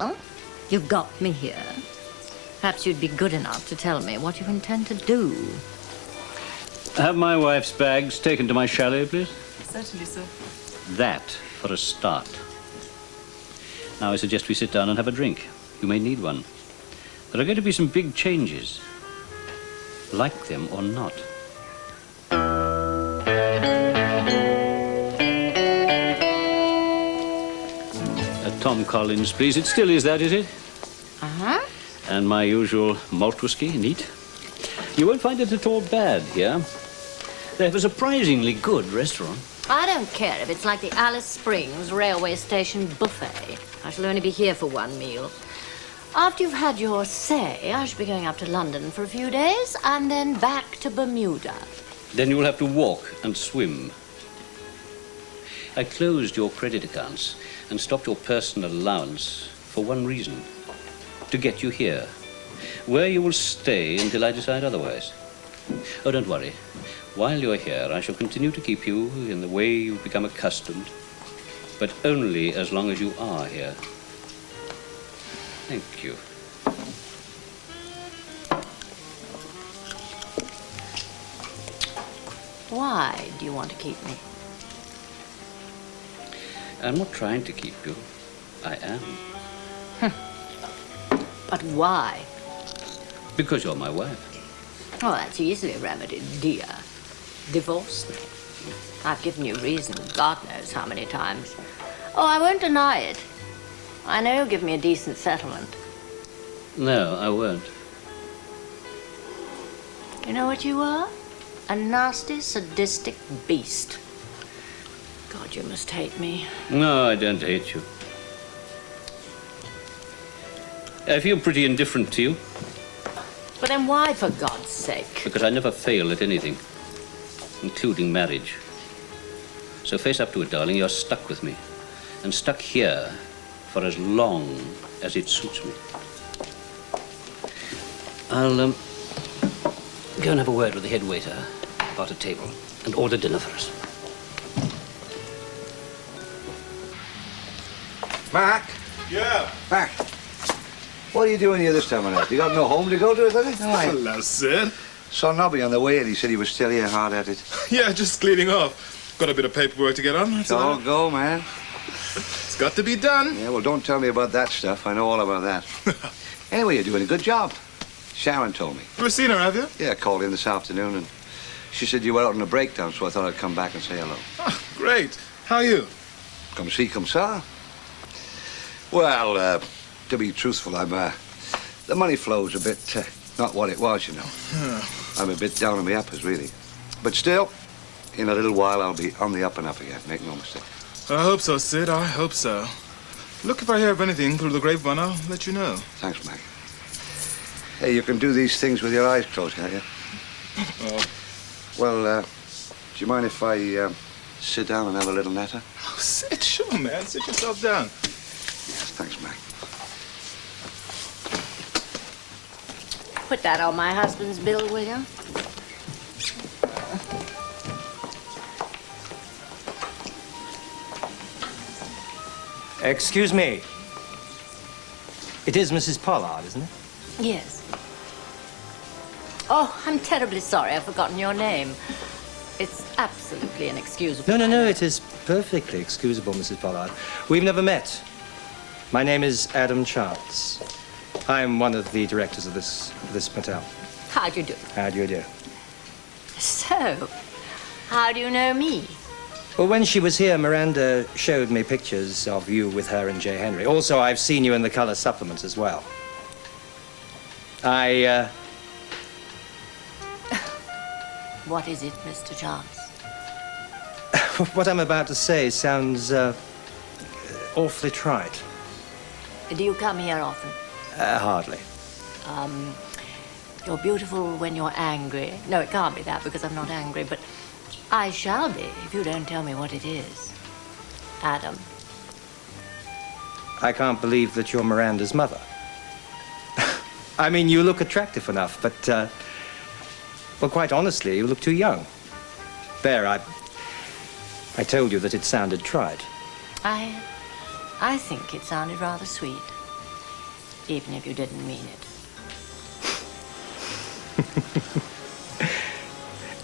Well, you've got me here. Perhaps you'd be good enough to tell me what you intend to do. Have my wife's bags taken to my chalet, please? Certainly, sir. That for a start. Now I suggest we sit down and have a drink. You may need one. There are going to be some big changes. Like them or not. Tom Collins, please. It still is that, is it? Uh-huh. And my usual malt whiskey, neat. You won't find it at all bad here. They have a surprisingly good restaurant. I don't care if it's like the Alice Springs railway station buffet. I shall only be here for one meal. After you've had your say, I shall be going up to London for a few days and then back to Bermuda. Then you'll have to walk and swim. I closed your credit accounts and stopped your personal allowance for one reason. To get you here, where you will stay until I decide otherwise. Oh, don't worry. While you're here, I shall continue to keep you in the way you've become accustomed, but only as long as you are here. Thank you. Why do you want to keep me? I'm not trying to keep you. I am. But why? Because you're my wife. Oh, that's easily remedied, dear. Divorce me. I've given you reason, God knows how many times. Oh, I won't deny it. I know you'll give me a decent settlement. No, I won't. You know what you are? A nasty, sadistic beast. God, you must hate me. No, I don't hate you. I feel pretty indifferent to you. But then why, for God's sake? Because I never fail at anything, including marriage. So face up to it, darling. You're stuck with me. And stuck here for as long as it suits me. I'll go and have a word with the head waiter about a table and order dinner for us. Mac? Yeah. Mac, what are you doing here this time of night? You got no home to go to, is it? No, Hello, Sid. Saw Nobby on the way and he said he was still here hard at it. Yeah, just cleaning off. Got a bit of paperwork to get on. That's All all. go, man. It's got to be done. Yeah, well, don't tell me about that stuff. I know all about that. Anyway, you're doing a good job. Sharon told me. You've seen her, have you? Yeah, I called in this afternoon and she said you were out on a breakdown, so I thought I'd come back and say hello. Oh, great. How are you? Come see, come saw. Well, to be truthful, the money flow's a bit, not what it was, you know. I'm a bit down on my uppers, really. But still, in a little while, I'll be on the up and up again, make no mistake. I hope so, Sid. I hope so. Look, if I hear of anything through the grapevine, I'll let you know. Thanks, Mac. Hey, you can do these things with your eyes closed, can't you? Oh. Well, do you mind if I sit down and have a little natter? Oh, Sid, sure, man. Sit yourself down. Yes, thanks, Mac. Put that on my husband's bill, will you? Excuse me. It is Mrs. Pollard, isn't it? Yes. Oh, I'm terribly sorry. I've forgotten your name. It's absolutely inexcusable. No, it is perfectly excusable, Mrs. Pollard. We've never met. My name is Adam Chance. I'm one of the directors of this motel. How do you do? How do you do? So, how do you know me? Well, when she was here, Miranda showed me pictures of you with her and J. Henry. Also, I've seen you in the color supplements as well. What is it, Mr. Chance? What I'm about to say sounds awfully trite. Do you come here often? Hardly. You're beautiful when you're angry. No, it can't be that because I'm not angry, but I shall be if you don't tell me what it is. Adam. I can't believe that you're Miranda's mother. I mean, you look attractive enough, but, well, quite honestly, you look too young. There, I told you that it sounded trite. I think it sounded rather sweet. even if you didn't mean it.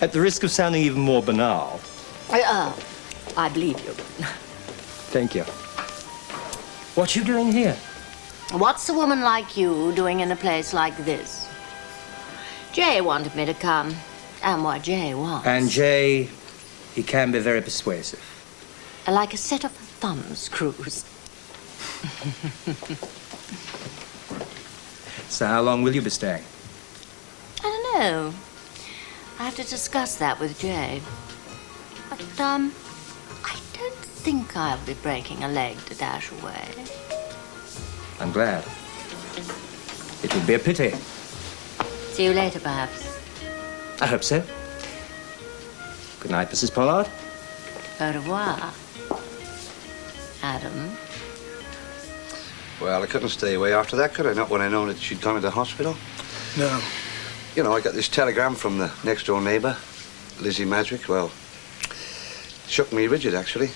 At the risk of sounding even more banal. I believe you. Thank you. What you doing here? What's a woman like you doing in a place like this? Jay wanted me to come, and what Jay wants. And Jay, he can be very persuasive. Like a set of thumbs, Crees. So how long will you be staying? I don't know. I have to discuss that with Jay. But, I don't think I'll be breaking a leg to dash away. I'm glad. It would be a pity. See you later, perhaps. I hope so. Good night, Mrs. Pollard. Au revoir, Adam. Well, I couldn't stay away after that, could I? Not when I known that she'd gone into hospital. No. You know, I got this telegram from the next-door neighbor, Lizzie Madrick. Well, shook me rigid, actually.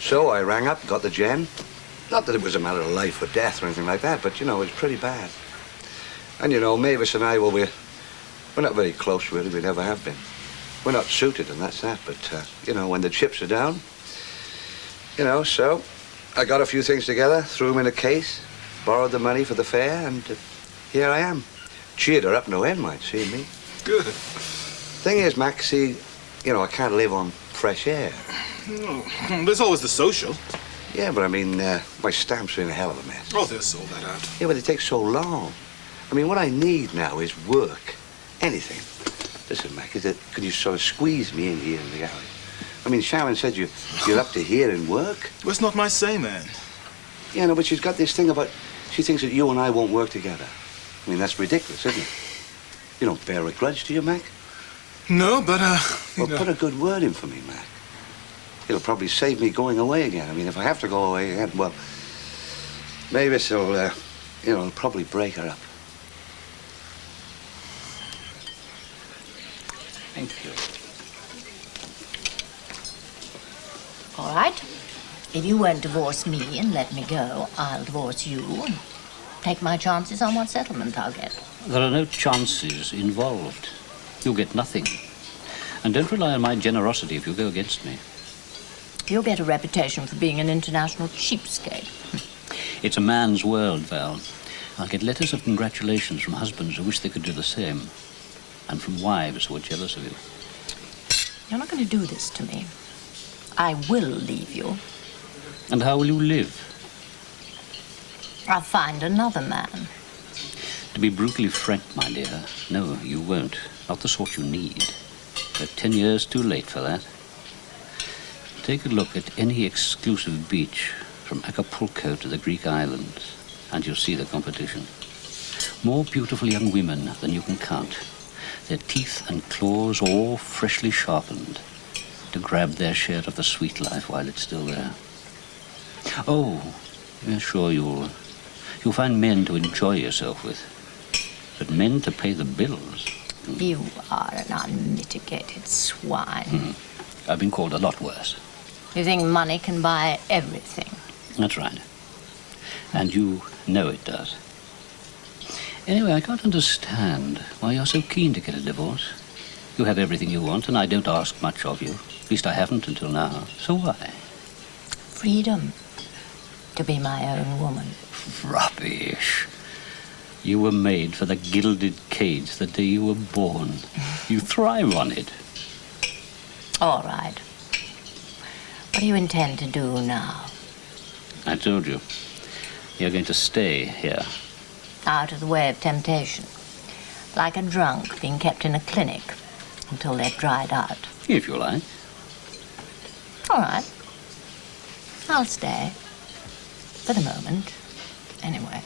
So I rang up, got the gen. Not that it was a matter of life or death or anything like that, but, you know, it was pretty bad. And, you know, Mavis and I, well, we're not very close, really. We never have been. We're not suited, and that's that. But, you know, when the chips are down, you know, so I got a few things together, threw them in a case, borrowed the money for the fare, and here I am. Cheered her up no end, mind, seeing me. Good. Thing is, Mac, see, you know, I can't live on fresh air. Oh, there's always the social. Yeah, but I mean, my stamps are in a hell of a mess. Oh, they'll sort that out. Yeah, but it takes so long. I mean, what I need now is work. Anything. Listen, Mac, could you sort of squeeze me in here in the gallery? I mean, Sharon said you're up to here in work. Well, it's not my say, man. Yeah, no, but she's got this thing about, she thinks that you and I won't work together. I mean, that's ridiculous, isn't it? You don't bear a grudge, do you, Mac? No, but, Well, put a good word in for me, Mac. It'll probably save me going away again. I mean, if I have to go away again, well, Mavis will, you know, probably break her up. Thank you. All right. If you won't divorce me and let me go, I'll divorce you and take my chances on what settlement I'll get. There are no chances involved. You'll get nothing. And don't rely on my generosity if you go against me. You'll get a reputation for being an international cheapskate. It's a man's world, Val. I'll get letters of congratulations from husbands who wish they could do the same, and from wives who are jealous of you. You're not going to do this to me. I will leave you. And how will you live? I'll find another man. To be brutally frank, my dear, no, you won't. Not the sort you need. You're 10 years too late for that. Take a look at any exclusive beach from Acapulco to the Greek islands, and you'll see the competition. More beautiful young women than you can count. Their teeth and claws all freshly sharpened to grab their share of the sweet life while it's still there. Oh, yeah, sure, you'll find men to enjoy yourself with, but men to pay the bills. You are an unmitigated swine. I've been called a lot worse. You think money can buy everything? That's right. And you know it does. Anyway, I can't understand why you're so keen to get a divorce. You have everything you want, and I don't ask much of you. At least I haven't until now. So why? Freedom. To be my own woman. Rubbish. You were made for the gilded cage the day you were born. You thrive on it. All right. What do you intend to do now? I told you. You're going to stay here. Out of the way of temptation. Like a drunk being kept in a clinic until they're dried out. If you like. All right. I'll stay. For the moment, anyway.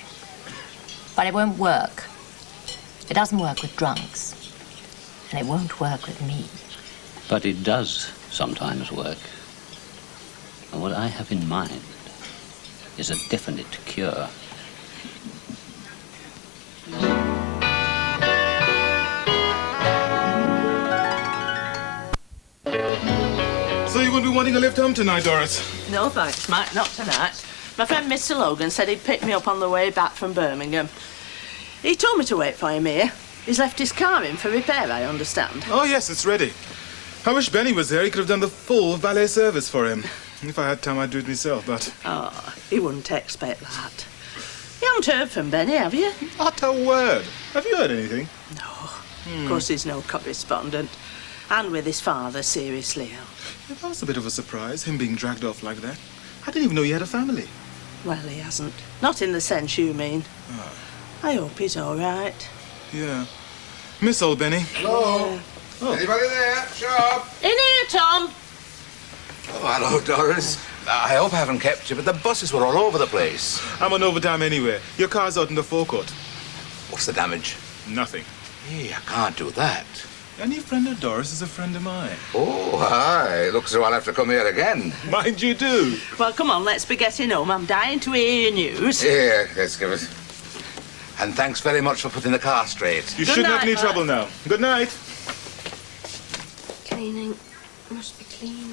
But it won't work. It doesn't work with drunks. And it won't work with me. But it does sometimes work. And what I have in mind is a definite cure. So you're going to be wanting a lift home tonight, Doris? No, thanks, Mac, not tonight. My friend Mr. Logan said he'd pick me up on the way back from Birmingham. He told me to wait for him here. He's left his car in for repair, I understand. Oh, yes, it's ready. I wish Benny was there. He could have done the full valet service for him. If I had time, I'd do it myself, but... Oh, he wouldn't expect that. You haven't heard from Benny, have you? Not a word. Have you heard anything? No. Of course, he's no correspondent. And with his father seriously ill. Yeah, that was a bit of a surprise, him being dragged off like that. I didn't even know he had a family. Well, he hasn't. Not in the sense you mean. Oh. I hope he's all right. Yeah. Miss old Benny. Hello? Oh. Anybody there? Sharp? In here, Tom. Oh, hello, Doris. I hope I haven't kept you, but the buses were all over the place. I'm on overtime anyway. Your car's out in the forecourt. What's the damage? Nothing. Hey, I can't do that. Any friend of Doris is a friend of mine. Oh, hi. Looks as though I'll have to come here again. Mind you do. Well, come on, let's be getting home. I'm dying to hear your news. Here, let's give it. And thanks very much for putting the car straight. You Good shouldn't have night, any Mark. trouble now. Good night. Cleaning. Must be cleaning.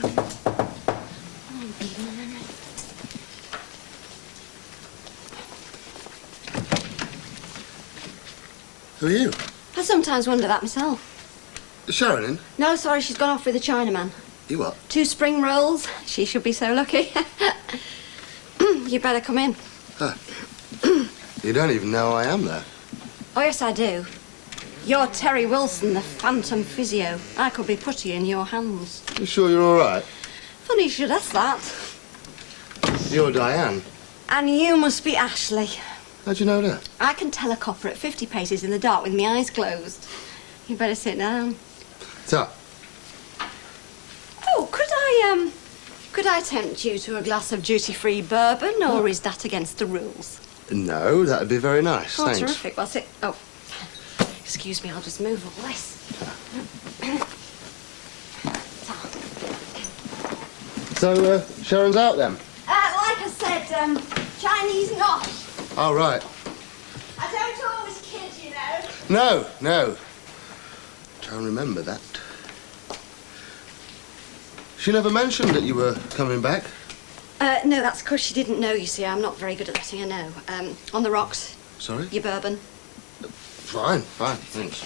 Who are you? I sometimes wonder that myself. Is Sharon in? No, sorry, she's gone off with a Chinaman. You what? 2 spring rolls. She should be so lucky. You better come in. Huh. You don't even know I am there. Oh, yes, I do. You're Terry Wilson, the phantom physio. I could be putty in your hands. You sure you're all right? Funny you should ask that. You're Diane. And you must be Ashley. How'd you know that? I can tell a copper at 50 paces in the dark with my eyes closed. You better sit down. So, Oh, could I tempt you to a glass of duty-free bourbon, or is that against the rules? no, that'd be very nice, Oh, thanks. terrific. Well, sit... Oh, excuse me, I'll just move all this. So, Sharon's out then? Like I said, Chinese not. Oh, right. I don't always kid, you know. No. Try and remember that. She never mentioned that you were coming back. No, that's because she didn't know, you see. I'm not very good at letting her know. On the rocks. Sorry? Your bourbon. Fine, thanks.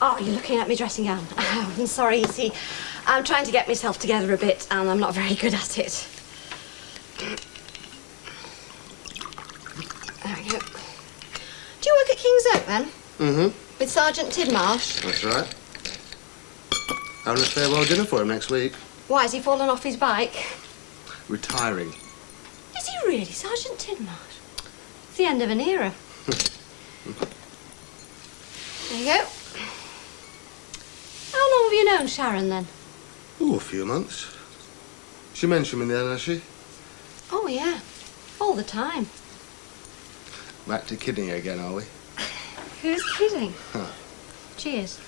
Oh, you're looking at me dressing gown. Oh, I'm sorry, you see. I'm trying to get myself together a bit, and I'm not very good at it. There we go. Do you work at King's Oak, then? Mm-hmm. With Sergeant Tidmarsh? That's right. Having a farewell dinner for him next week. Why, has he fallen off his bike? Retiring. Is he really, Sergeant Tidmarsh? It's the end of an era. There you go. How long have you known Sharon, then? Oh, a few months. She mentioned me then, has she? Oh, yeah. All the time. Back to kidding again, are we? Who's kidding? Huh. Cheers.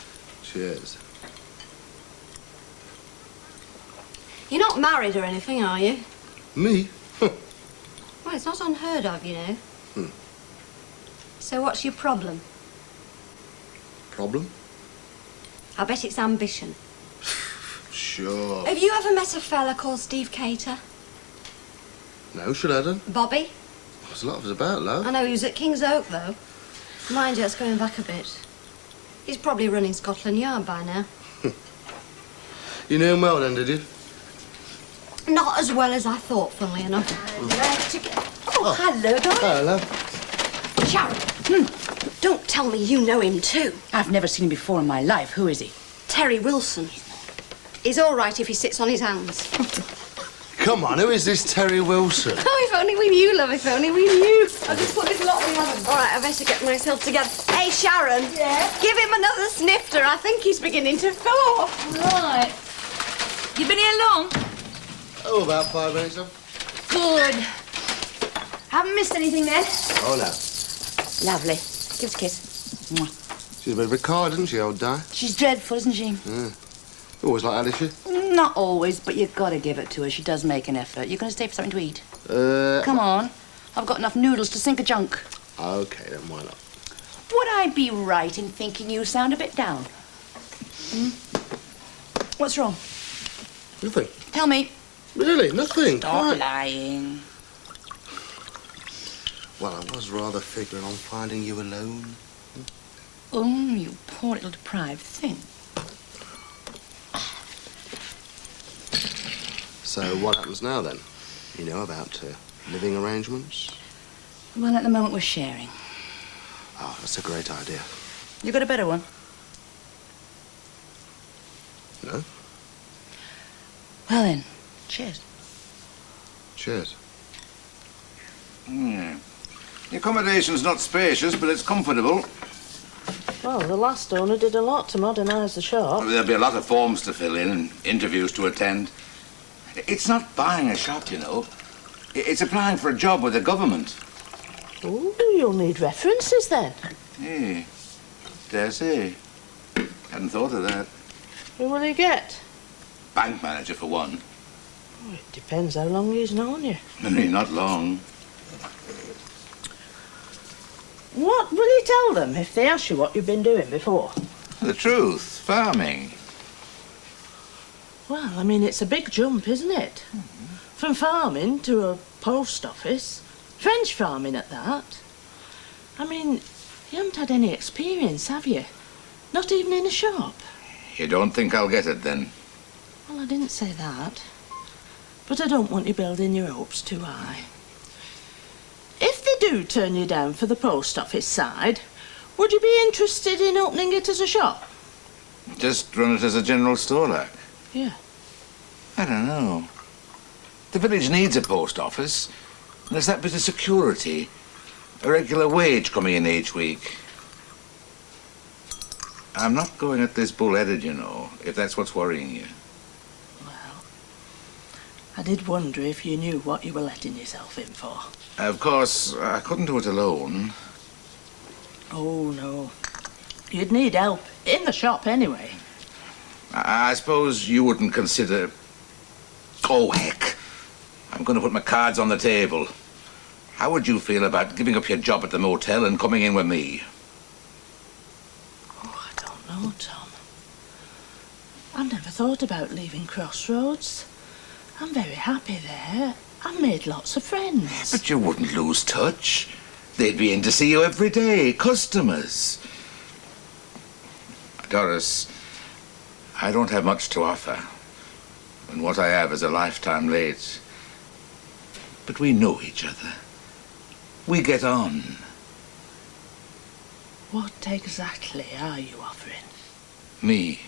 Cheers. You're not married or anything, are you? Me? Huh. Well, it's not unheard of, you know. Hmm. So what's your problem? Problem? I bet it's ambition. Sure. Have you ever met a fella called Steve Cater? No, should I done? Bobby? There's a lot of us about, love. I know he was at King's Oak, though. Mind you, it's going back a bit. He's probably running Scotland Yard by now. You knew him well then, did you? Not as well as I thought, funnily enough. Oh, hello, Doris. Hello. Sharon, don't tell me you know him too. I've never seen him before in my life. Who is he? Terry Wilson. He's all right if he sits on his hands. Come on, who is this Terry Wilson? Oh, if only we knew, love, if only we knew. I'll just put this lot in the oven. All right, I better get myself together. Hey, Sharon. Yeah? Give him another snifter. I think he's beginning to thaw. Right. You been here long? Oh, about 5 minutes, love. Good. Haven't missed anything then? Oh, no. Lovely. Give us a kiss. Mwah. She's a bit of a card, isn't she, old Di? She's dreadful, isn't she? Yeah. Always like that, is she? Not always, but you've got to give it to her. She does make an effort. You're going to stay for something to eat? Come Come on. I've got enough noodles to sink a junk. Okay, then why not? Would I be right in thinking you sound a bit down? What's wrong? Nothing. Tell me. Really? Nothing? Stop lying. Well, I was rather figuring on finding you alone. Oh, you poor little deprived thing. So what happens now, then? You know, about living arrangements? Well, at the moment we're sharing. Oh, that's a great idea. You got a better one? No? Well then, cheers. Cheers. The accommodation's not spacious, but it's comfortable. Well, the last owner did a lot to modernise the shop. There'll be a lot of forms to fill in and interviews to attend. It's not buying a shop, you know. It's applying for a job with the government. Ooh, you'll need references then. Hey, dare say. Hadn't thought of that. Who will you get? Bank manager, for one. Oh, it depends how long he's known you. Not long. What will you tell them if they ask you what you've been doing before? The truth, farming. Well, I mean, it's a big jump, isn't it? From farming to a post office. French farming at that. I mean, you haven't had any experience, have you? Not even in a shop. You don't think I'll get it, then? Well, I didn't say that. But I don't want you building your hopes too high. If they do turn you down for the post office side, would you be interested in opening it as a shop? Just run it as a general store, like? Yeah. I don't know. The village needs a post office. There's that bit of security. A regular wage coming in each week. I'm not going at this bull-headed, you know, if that's what's worrying you. Well, I did wonder if you knew what you were letting yourself in for. Of course, I couldn't do it alone. Oh, no. You'd need help in the shop anyway. I suppose you wouldn't consider... Oh, heck. I'm going to put my cards on the table. How would you feel about giving up your job at the motel and coming in with me? Oh, I don't know, Tom. I've never thought about leaving Crossroads. I'm very happy there. I've made lots of friends. But you wouldn't lose touch. They'd be in to see you every day, customers. Doris, I don't have much to offer. And what I have is a lifetime late. But we know each other. We get on. What exactly are you offering? Me.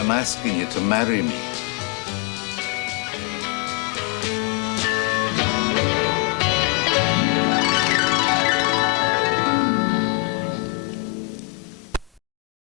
I'm asking you to marry me.